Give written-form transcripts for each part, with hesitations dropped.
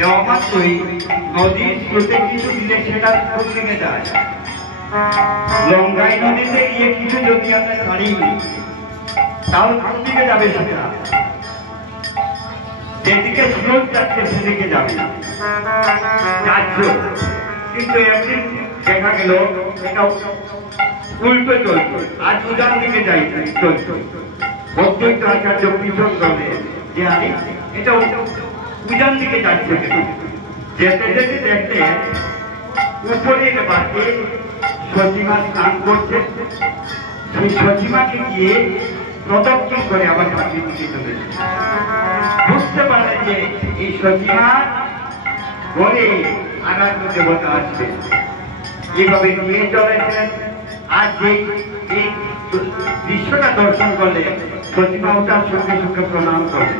দেওয়া মাত্রই নদীর স্রোতে কিছু দিলে সেটা কোন দিকে যায়? লঙ্গাই নদীতে গিয়ে কিছু যদি আমরা ছাড়ি তাও কোন দিকে যাবে? সেটা যেদিকে স্রোত যাচ্ছে সেদিকে যাবে যাচ্ছ, কিন্তু একদিন দেখা গেল এটা উল্টো চলতো, আর উজান দিকে যাই চলতো। অদ্বৈত আচার্য পিছন দলে যে আমি এটা উজান দিকে যাচ্ছে, যেতে যেতে দেখতে উপরের বাঁকে সচিমা স্নান করছে, সেই সচিমাকে গিয়ে প্রদক্ষিণ করে আবার বাঁকের দিকে চলে বুঝতে পারে যে এই সচিমা বলে আরাধ্য দেবতা আসবে, এইভাবে নিয়ে চলেছেন। আর যে এই দৃশ্যটা দর্শন করলে সচিমা ওটার সঙ্গে সঙ্গে প্রণাম করবে।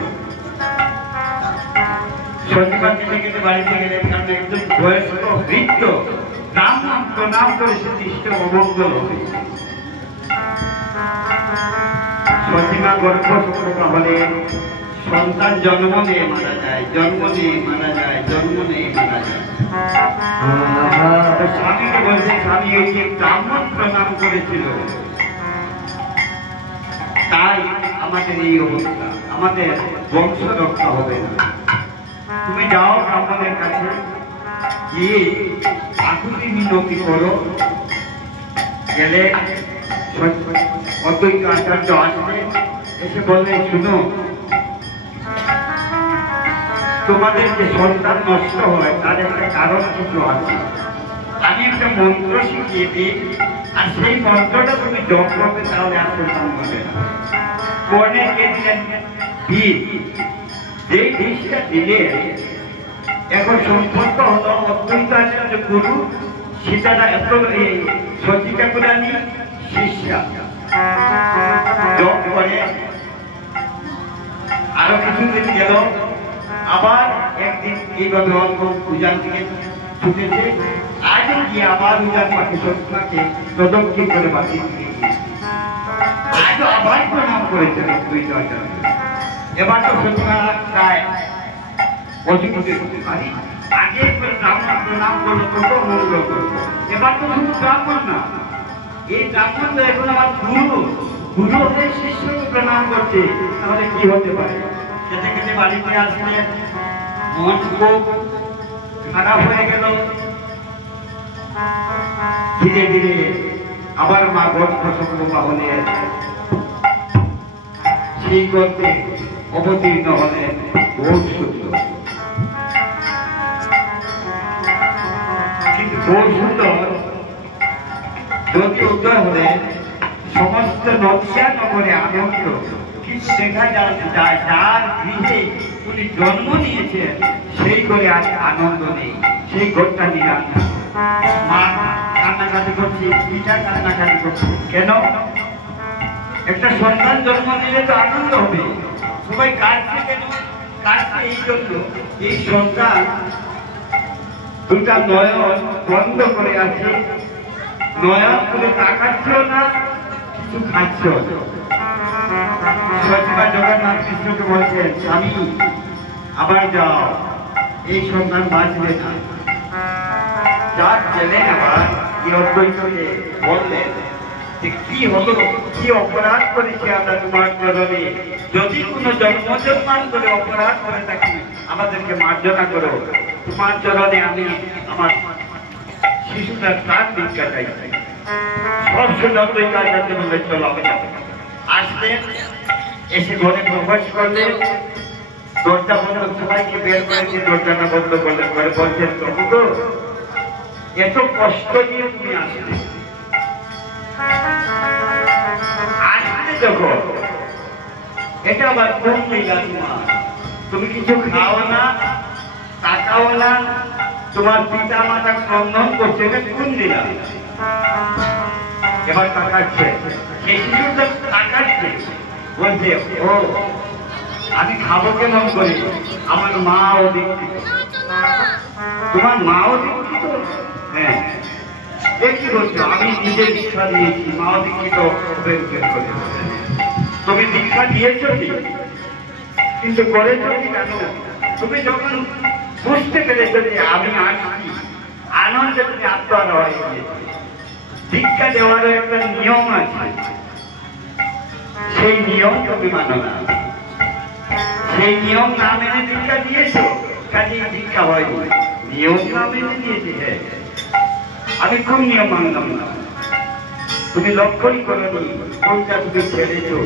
সচিমা কেটে কেটে বাড়িতে গেলে একজন বয়স্ক বৃদ্ধ রাম প্রণাম করে সে দৃশ্য অমঙ্গল হবে। সচিমা গর্ভশক্রতা হলে সন্তান জন্ম নিয়ে মারা যায়, জন্ম নিয়ে মারা যায়, জন্ম নিয়ে মারা যায়। স্বামীকে বলছে, স্বামী ওই যে ব্রাহ্মণ প্রণাম করেছিল তাই আমাদের এই অবস্থা, আমাদের বংশ রক্ষা হবে না। তুমি যাও ব্রাহ্মণের কাছে গিয়ে আকুতি মিনতি করো। গেলে অদ্বৈত আচার্য আসবে, এসে বললে, শুনো, তোমাদের যে সন্তান নষ্ট হয় তার একটা কারণ কিছু আছে। আমি একটা মন্ত্র শিখিয়ে দিই, আর সেই মন্ত্রটা তুমি জপ করবে, তাহলে আর সন্তান হবে না। কর্ণে কে দিলেন বীজ, যে বীজটা দিলে এখন সম্পর্ক হলো অদ্বৈত আচার্য গুরু, সীতারা এত সচিকা করে নি শিষ্যা জপ করে। আরো কিছুদিন গেল, আবার একদিন এইভাবে অল্প পূজার দিকে ছুটেছে, আগে গিয়ে আবার পূজার পাখি সচিমাকে প্রদক্ষিণ করে বাকি আজও আবার প্রণাম করেছেন অদ্বৈত আচার্য। এবার তো সচিমা প্রায় আগে ব্রাহ্মণ প্রণাম করলো, কত মঙ্গল করলো। এবার তো শুধু ব্রাহ্মণ না, এই ব্রাহ্মণ তো এখন আমার গুরু, গুরু হয়ে শিষ্যকে প্রণাম করছে, তাহলে কি হতে পারে? খেতে খেতে বাড়িতে আসলে মন খুব খারাপ হয়ে গেল। ধীরে ধীরে আবার মা গর্ভশক্রতা হলে সেই গর্ভে অবতীর্ণ হলেন গৌরসূত্র। কিন্তু গৌরসুন্দর যদি উদয় হলে সমস্ত নদিয়া নগরে আনন্দ, কিন্তু দেখা যায় যার গৃহে উনি জন্ম নিয়েছেন সেই করে আজ আনন্দ নেই, সেই ঘরটা নিরাম। মা কান্নাকাটি করছে, পিতা কান্নাকাটি করছে। কেন? একটা সন্তান জন্ম নিলে তো আনন্দ হবে, সবাই কাঁদছে। কেন কাঁদছে? এই জন্য এই সন্তান দুটা নয়ন বন্ধ করে আছে, নয়ন করে তাকাচ্ছেও না, কিছু খাচ্ছেও না। সচিবা জগন্নাথ কৃষ্ণকে বলছেন, স্বামী আবার যাও, এই সন্তান বাঁচবে না। যার গেলেন আবার অদ্বৈতকে বললেন যে কি হলো, কি অপরাধ করেছি আমরা তোমার চরণে, যদি কোনো জন্মান্তরে অপরাধ করে থাকি আমাদেরকে মার্জনা করো, তোমার চরণে আমি আমার শিশুটার প্রাণ ভিক্ষা চাইছি। সব শুনে অদ্বৈত আচার্য বললে, চলো আমি যাবো। আসলেন, এসে ঘরে প্রবেশ করলেন, দরজা বন্ধ, সবাইকে বের করেছে, দরজাটা বন্ধ করলেন। ঘরে বলছেন, প্রভু গো, এত কষ্ট নিয়ে তুমি আসলে, আসলে যখন এটা আবার কোন লীলা তোমার? তুমি কিছু খাও না, তাকাও না, তোমার পিতা মাতা ক্রন্দন করছে, এটা কোন লীলা? এবার তাকাচ্ছে, সেই শিশুটা তাকাচ্ছে, বলছে, ও আমি খাবো কেমন করে? আমার মাও দীক্ষিত। তোমার মাও দীক্ষিত? হ্যাঁ। কি বলছো? আমি নিজে দীক্ষা দিয়েছি, মাও দীক্ষিত। তুমি দীক্ষা দিয়েছ কি, কিন্তু করেছ কি জানো? তুমি যখন বুঝতে পেরেছ যে আমি আসছি, আনন্দে তুমি আত্মহারা হয়ে গিয়েছে। দীক্ষা দেওয়ারও একটা নিয়ম আছে, সেই নিয়ম তুমি মানো না। সেই নিয়ম না মেনে দীক্ষা দিয়েছো, কাজেই দীক্ষা হয়নি। নিয়ম না মেনে দিয়েছে, আমি কোন নিয়ম মানলাম না? তুমি লক্ষ্যই করোনি কোনটা তুমি ছেড়েছো।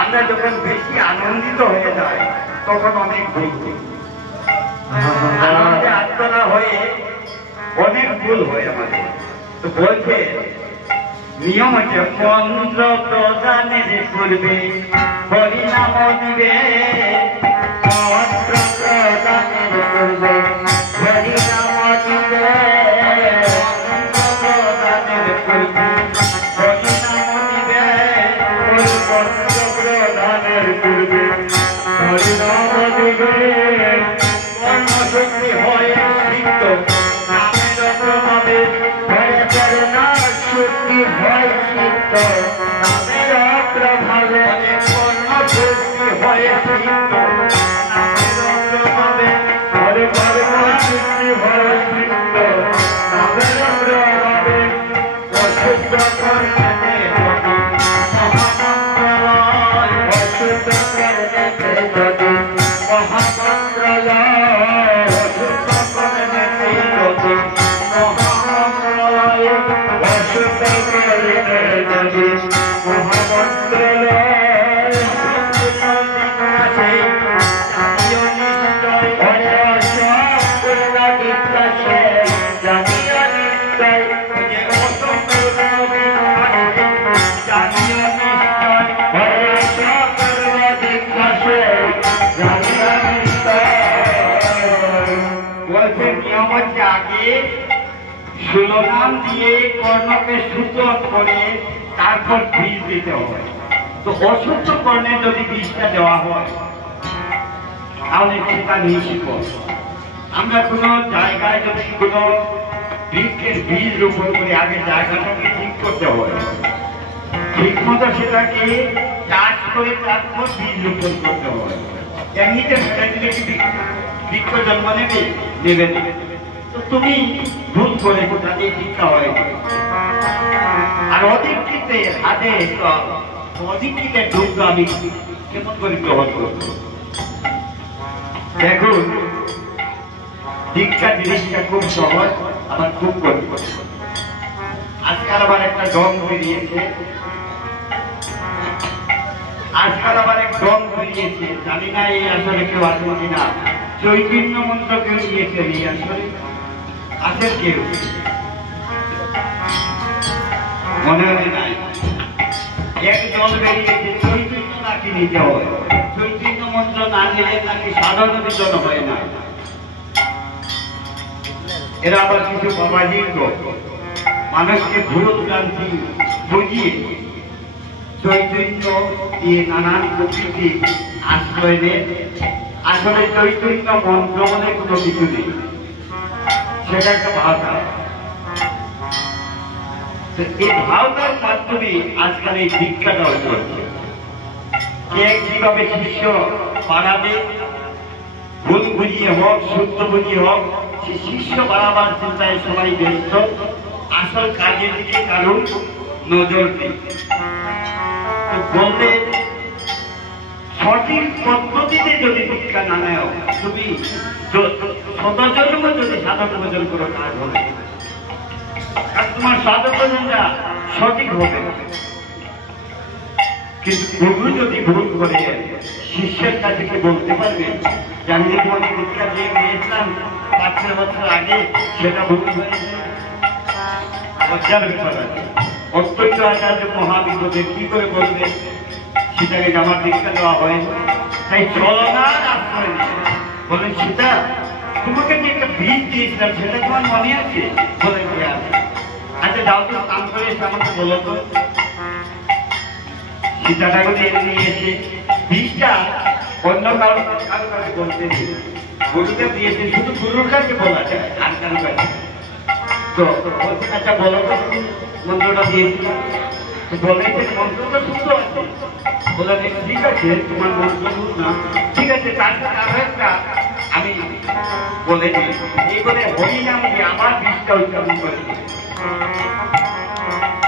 আমরা যখন বেশি আনন্দিত হয়ে যায় তখন অনেক ভুল করি। আনন্দে আত্মহারা হয়ে অনেক ভুল হয় আমাদের। তো বলছে নিয়ম হচ্ছে মন্ত্র প্রদানের পূর্বে হরিনাম দিবে, মন্ত্র প্রদানের পূর্বে হরিনাম দিবে, মন্ত্র প্রদানের পূর্বে হরিনাম দিবে, মন্ত্র প্রদানের পূর্বে হরিনাম দিবে। কর্মশক্তি হয় সিদ্ধ নামের প্রভাবে, হরে করুণা শক্তি হয় সিদ্ধ নামের প্রভাবে, কর্মশক্তি হয় সিদ্ধ নামের প্রভাবে, হরে করুণা শক্তি হয় সিদ্ধ নামের প্রভাবে। অশুদ্ধ কর্মে মহামন্ত্রালয়, অশুদ্ধ কর্মে যদি মহামন্ত্রালয়, অশুদ্ধ কর্মে যদি মহামন্ত্রালয়, অশুদ্ধ কর্মে যদি মহামন্ত্রালয়। সম্পূর্ণ বিনাশে জাতীয় নিশ্চয়, হরে অসম্পূর্ণ বিনাশে জাতীয় নিশ্চয়, যে অসম্পূর্ণ বিনাশে জাতীয় নিশ্চয়, হরে অসম্পূর্ণ বিনাশে জাতীয় নিশ্চয়। বলছে নিয়ম হচ্ছে আগে শিরোনাম দিয়ে কর্ণকে সূচক করে তারপর বীজ দিতে হয়। তো অশুদ্ধ কর্ণে যদি বীজটা দেওয়া হয় তাহলে সেটা নিষ্ফল। আমরা কোনো জায়গায় যদি কোনো বৃক্ষের বীজ রোপণ করে আগে জায়গাটাকে ঠিক করতে হয়, ঠিক মতো সেটাকে চাষ করে তারপর বীজ রোপণ করতে হয়। এমনিতে সেটা দিলে কি বৃক্ষ জন্ম নেবে? নেবে না। তো তুমি ভুল করে তাদের শিক্ষা হয়। আর অধিকৃতের হাতে অধিকৃতের ঢুকত আমি কেমন করে গ্রহণ করব? দেখুন, দীক্ষা জিনিসটা খুব সহজ, আমার খুব কঠিন। আজকাল আবার একটা ডং বেরিয়েছে, আজকাল আবার এক ডং বেরিয়েছে, জানি না এই আসলে কেউ আসবে কিনা। চৈতন্য মন্ত্র কেউ নিয়েছেন এই আসলে আছেন কেউ? মনে হয় নাই। এক দল বেরিয়েছে চৈতন্য নাকি নিতে হয়, চৈতন্য মন্ত্র না নিলে নাকি সাধারণ বিজন হয় না। এরা আবার কিছু বাবাজির মানুষকে ভুল ভ্রান্তি বুঝিয়ে চৈতন্য দিয়ে নানান প্রকৃতি আশ্রয় নেয়। আসলে চৈতন্য মন্ত্র বলে কোনো কিছু নেই, সেটা একটা ভাষা। এই ভাবনার মাধ্যমে আজকাল এই দীক্ষাটা চলছে। কে কিভাবে শিষ্য বাড়াবে, ভুল বুঝিয়ে হোক শুদ্ধ বুঝিয়ে হোক, সে শিষ্য বাড়াবার চিন্তায় সবাই ব্যস্ত, আসল কাজের দিকে কারণ নজর নেই। বলতে সঠিক পদ্ধতিতে যদি দীক্ষা না নেও, তুমি শতজন্ম যদি সাধক ভোজন করো কাজ হবে, আর তোমার সাধক ভোজনটা সঠিক হবে। কিন্তু গুরু যদি ভুল করে শিষ্যের কাছে কি বলতে পারবে যে আমি তোমাকে দীক্ষা দিয়ে নিয়েছিলাম 5-6 বছর আগে, সেটা ভুল হয়েছে? লজ্জার ব্যাপার আছে। অত্যন্ত আচার্য মহাবিদ্যদের কি করে বলবে সেটাকে আমার দীক্ষা দেওয়া হয়? তাই চলনার আশ্রয় নেই। বলেন সীতা, তোমাকে যে একটা বীজ দিয়েছিলাম সেটা তোমার মনে আছে? বলে কি আছে? আচ্ছা যাও তো কাম করে এসে আমাকে বলো তো। সীতাটাকে নিয়ে এসে বীজটা অন্য কারো কাছে বলতে নেই, গুরুকে দিয়েছে, শুধু গুরুর কাছে বলা যায়, আর কারো কাছে। তো বলছেন আচ্ছা বলো তো মন্ত্রটা দিয়েছিলাম। তো বলেছেন মন্ত্রটা শুদ্ধ আছে। বলে ঠিক আছে তোমার মন্ত্র না, ঠিক আছে তার একটা আমি বলেছি এই বলে হরিনাম দিয়ে আবার বিষটা উচ্চারণ করেছে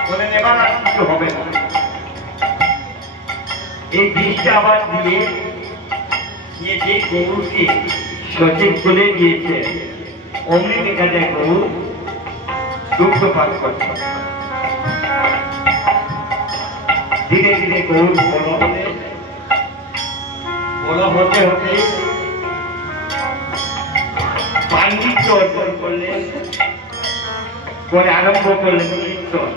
বলে এবার আর কিছু হবে না এই বিষটা আবার দিয়ে যে গরুকে সচিব বলে দিয়েছে অমনি দেখা যায় গরু দুঃখ পান করছে ধীরে ধীরে গরু বড় হতে হতে পাণ্ডিত্য অর্জন করলেন পরে আরম্ভ করলেন কীর্তন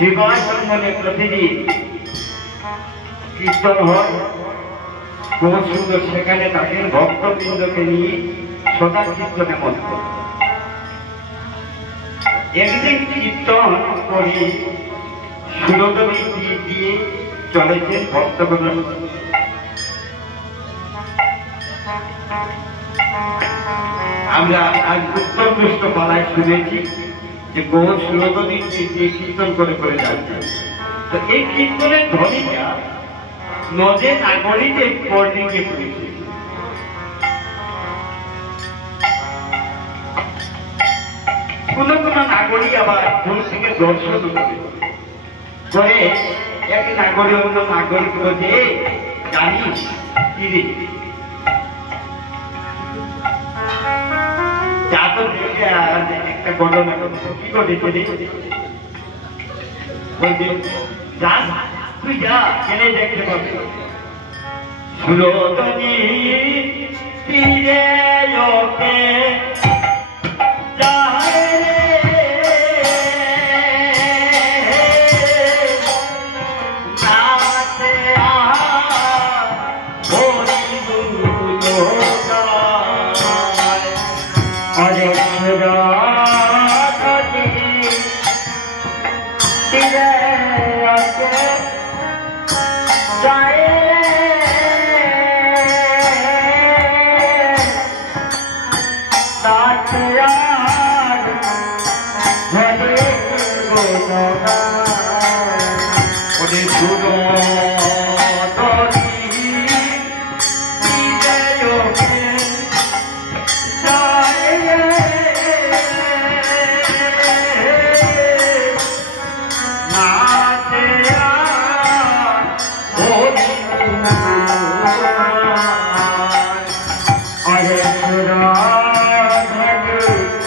বিবাহ সম্মানে প্রতিদিন কীর্তন হয় বহু সুন্দর সেখানে থাকেন ভক্তবৃন্দকে নিয়ে সদা কীর্তনে মত একদিন কীর্তন করে সুরধনী দিয়ে চলেছেন ভক্তগণ আমরা আজ উত্তর দুষ্ট পালায় শুনেছি যে বহু সুরধনী দিয়ে কীর্তন করে করে যাচ্ছে তো এই কীর্তনের ধ্বনিটা নদে নাগরিকে বর্ণিকে পড়েছে কোন কোন নাগরিক আবার দূর থেকে দর্শন করে এক নাগরিক অন্য নাগরিক বলছে জানিস কি রে যা তো দেখে একটা ঘটনা কি ঘটেছে বলছে যা তুই যা কেনে দেখতে পাবি সুরধনী তীরে লোকে Hare Krishna, Hare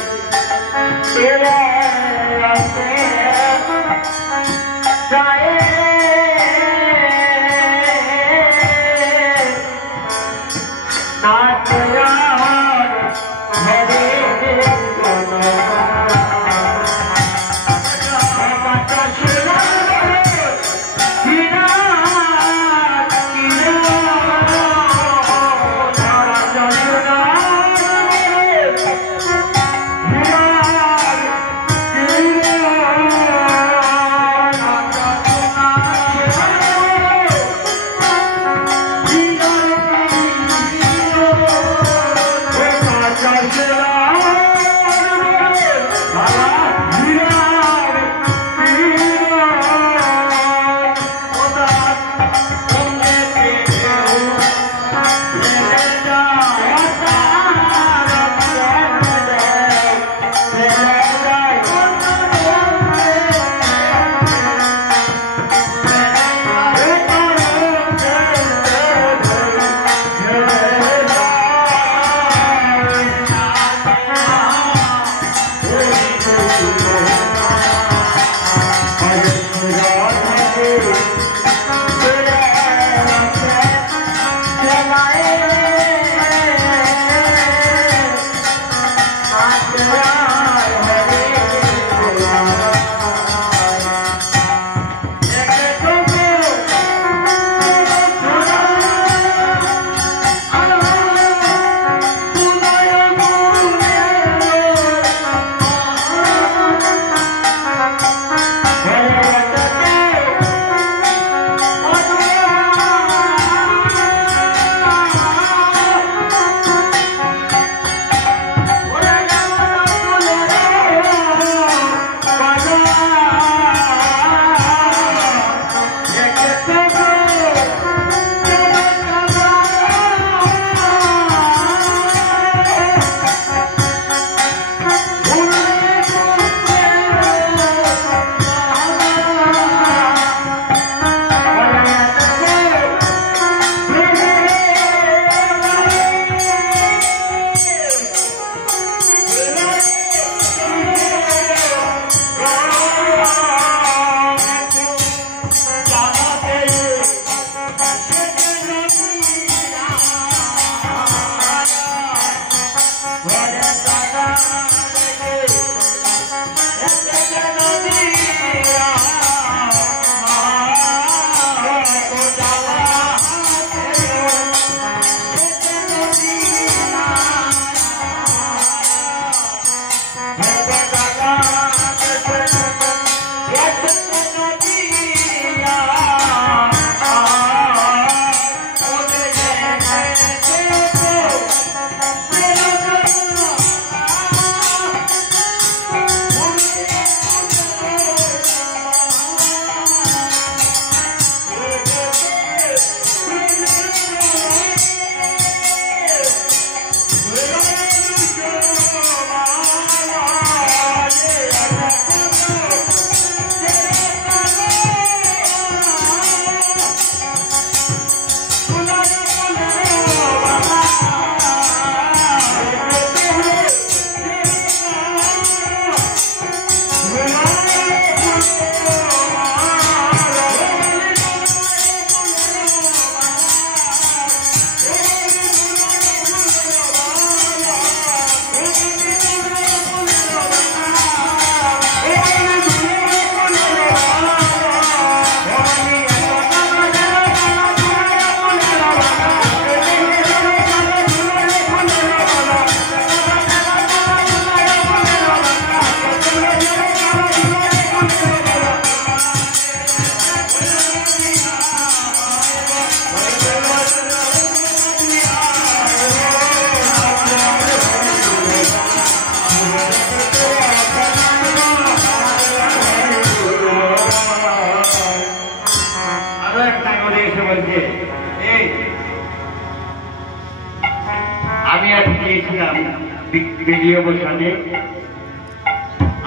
ভিডিও বসানে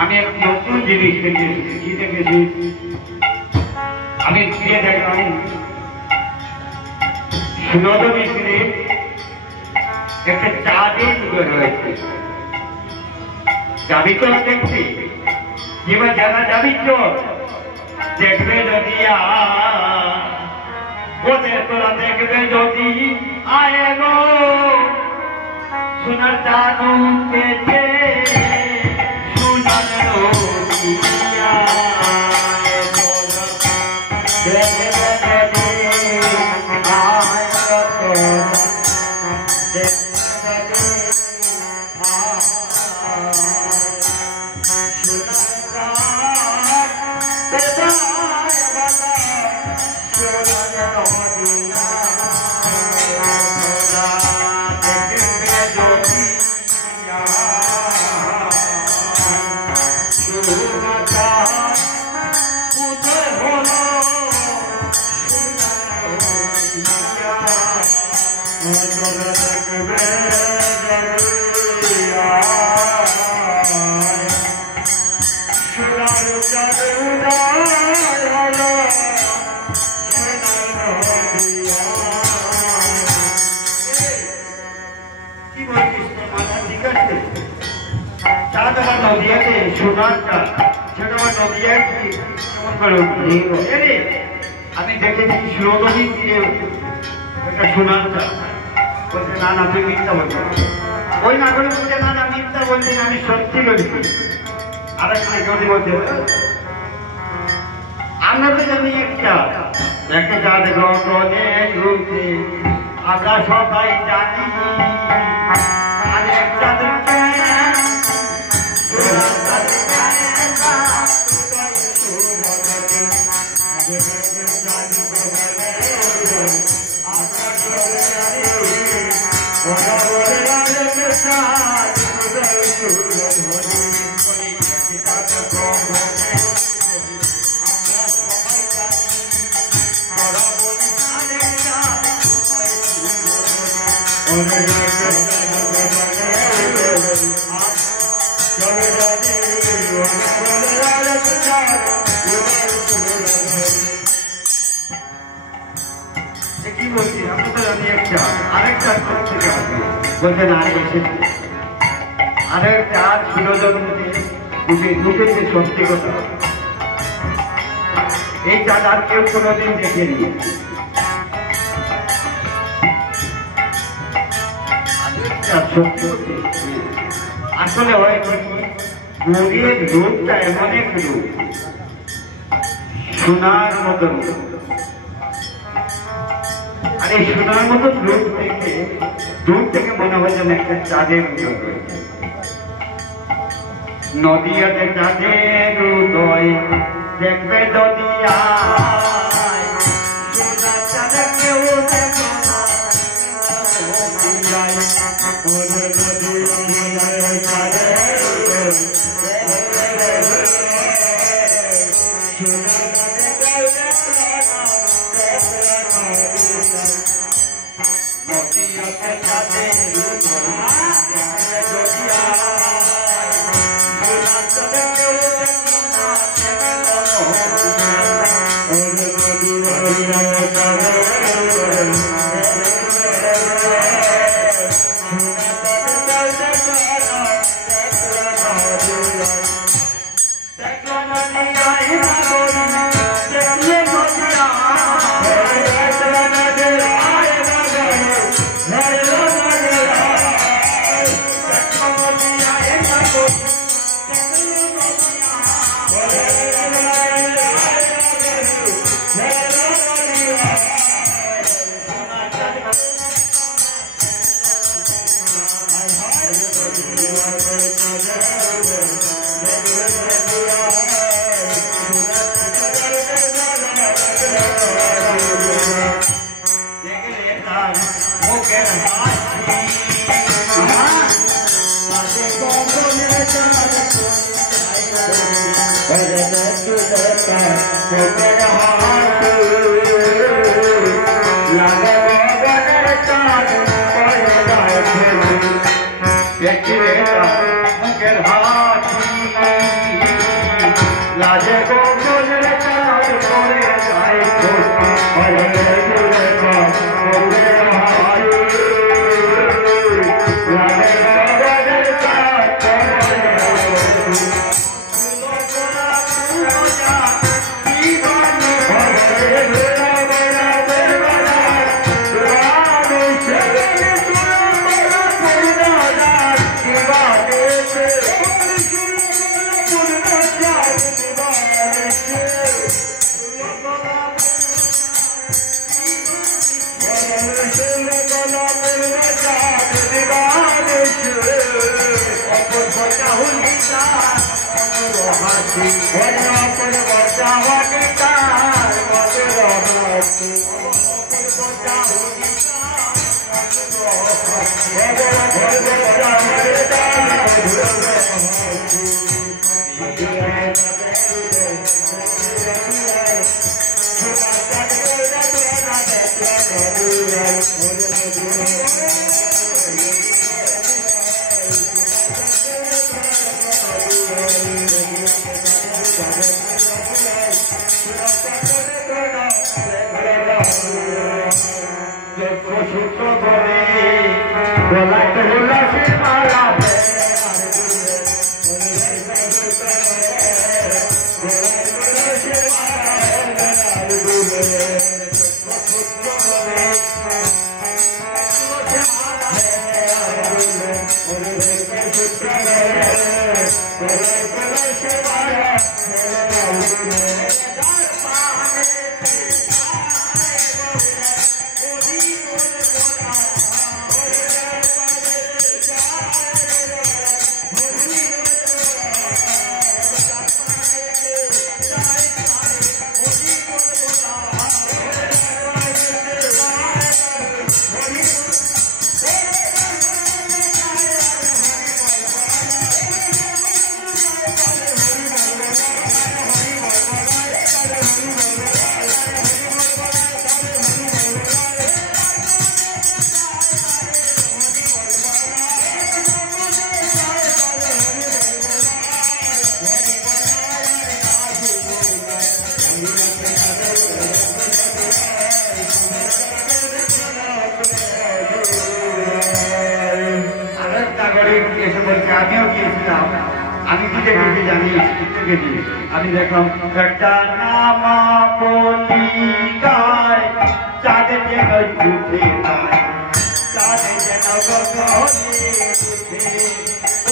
আমি এক নতুন জিনিস শিখে গেছি। আমি ফিরে দেখলাম সুনদমিত্রে একটা চাবি তুলে রয়েছে। চাবি তো দেখছি এবার জানা যাবি তো দেখবে যদি ওদের তোরা দেখবে যদি আয় গো সোনার চাঁদু পেতে সোনার রোদিয়া দেখবে যদি আয় গো দেখবে যদি আমি দেখেছি সুরদমি দিয়ে একটা সোনার চাঁদ বলছে না না তুই মিথ্যা বলছো। ওই নাগরিক বলছে না না মিথ্যা বলছি আমি সত্যি বলছি। আরেকটা যদি বলছে আমরা তো জানি একটা চাঁদ গগনে ঘুরছে আমরা সবাই জানি আর এক চাঁদ কি বলছি আমরা তো জানি একটা আরেকটা থেকে আসবে বলতে না আরেকটা আর সুরজগতে যে সত্যি কথা এই চাঁদ আর কেউ কোনোদিন দেখেনি। সত্যি আসলে হয়তো গরিবের রূপটা এমন এক রূপ, সোনার মতন। আর এই সোনার মতন রূপ দেখে দূর থেকে মনে হয় যেন একটা চাঁদের উদয় হয়েছে। নদীয়াতে চাঁদের উদয় দেখবে নদিয়া, আমি দেখলাম একটা নামা পলিকায় চাঁদে যেন উঠে যায়, চাঁদে যেন গগনে উঠে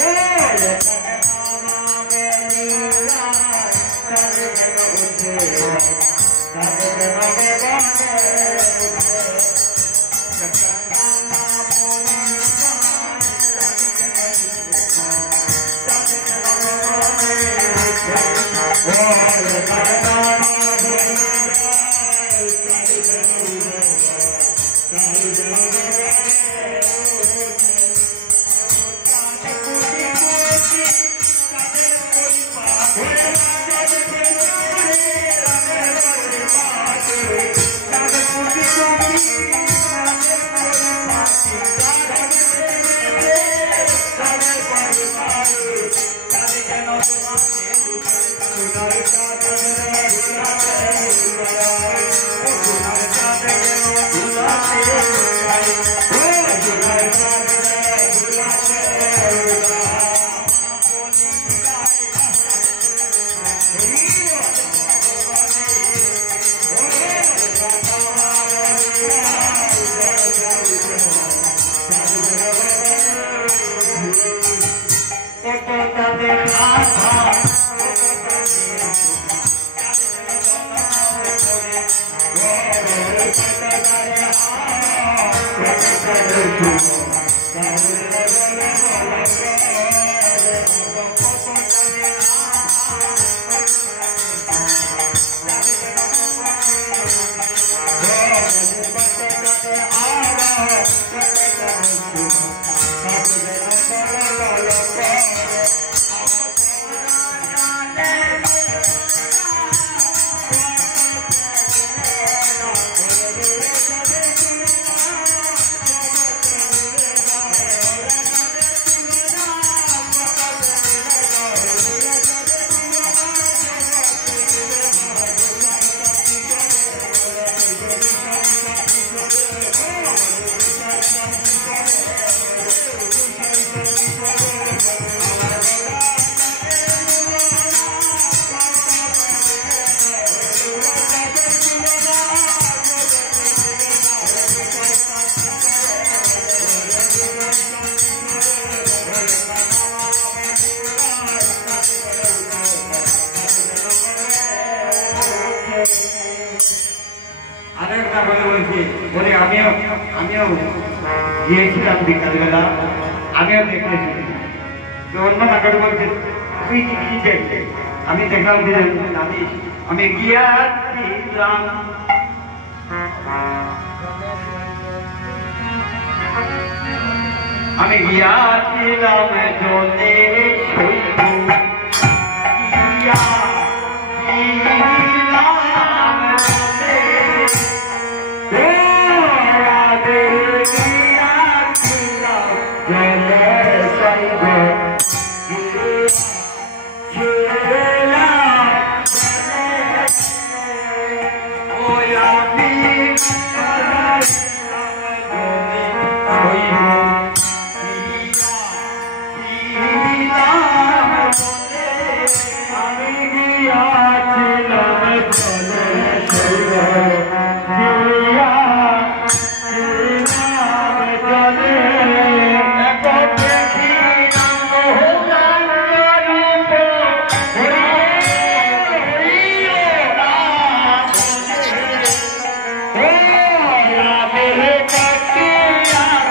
গিয়েছিলাম বিকালবেলা, আমিও দেখেছি অন্য নাটক বলছে তুই কি দেখলে, আমি দেখলাম যে আমি গিয়েছিলাম জলে